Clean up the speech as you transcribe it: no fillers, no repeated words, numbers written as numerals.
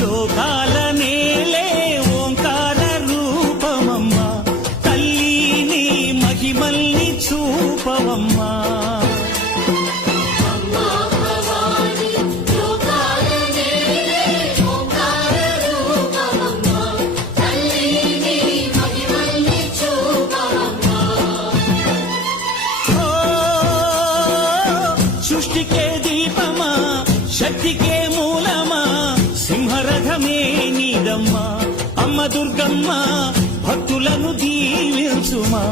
లోకాల నేలే ఓంకార రూపమమ్మా తల్లి నీ మహిమల్ని చూపవమ్మా సృష్టికే దీపమా శక్తికే మూలమా సింహరథమే నీదమ్మా అమ్మ దుర్గమ్మ భక్తులను దీవించుమా